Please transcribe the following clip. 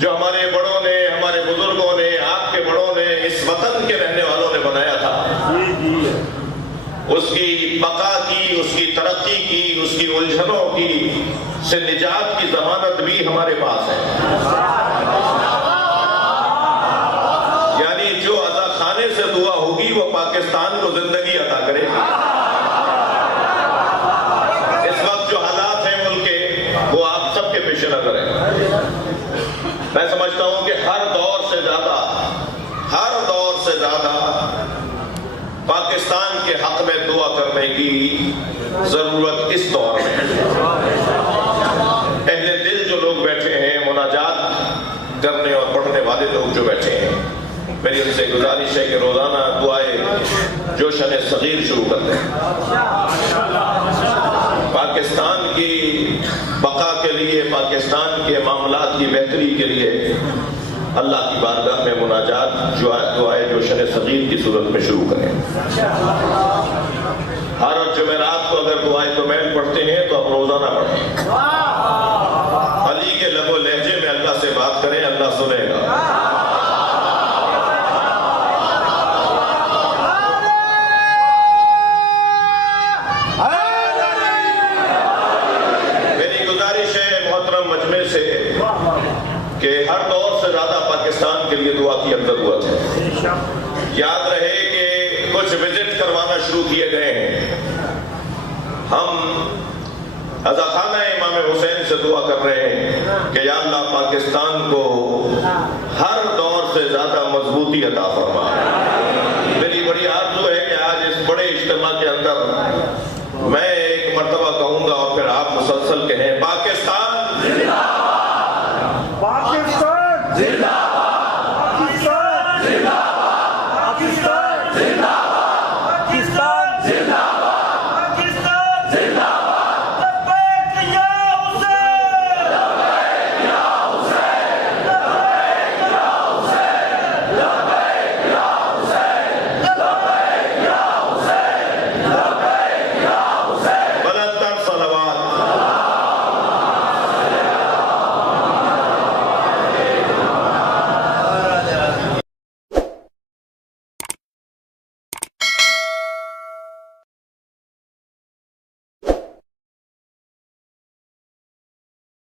जो हमारे बड़ों ने, हमारे बुजुर्गों ने, आपके बड़ों ने, इस वतन के रहने वालों ने बनाया था, उसकी बका की, उसकी तरक्की की, उसकी उलझनों की से निजात की जमानत भी हमारे पास है। यानी जो अदा खाने से दुआ होगी वो पाकिस्तान को जिंदगी अदा करेगी। इस वक्त जो हालात हैं मुल्क के, वो आप सबके पेश नजर है। मैं समझता हूं कि हर दौर से ज्यादा पाकिस्तान के हक में दुआ करने की जरूरत इस दौर में है। अहले दिल जो लोग बैठे हैं, मुनाजात करने और पढ़ने वाले लोग जो बैठे हैं, मेरी उनसे गुजारिश है कि रोजाना दुआएं जोशन सगीर शुरू कर दें। पाकिस्तान की बका के लिए, पाकिस्तान के मामलात की बेहतरी के लिए अल्लाह की बारगाह में मुनाजात दुआएं जोशन सगीर की सूरत में शुरू करें। हर जुमेरात को अगर दुआएं कमेंट पढ़ते हैं तो आप रोजाना पढ़ें। अली के लबो लहजे में अल्लाह से बात करें, अल्लाह सुनेगा। मेरी गुजारिश है मोहतरम मजमे से कि हर दौर से ज्यादा पाकिस्तान के लिए दुआ की जरूरत है। याद रहे कि कुछ विजिट करवाना शुरू किए गए हैं। हम अज़ाखाना इमाम हुसैन से दुआ कर रहे हैं कि या अल्लाह पाकिस्तान को हर दौर से ज्यादा मजबूती अता फरमा।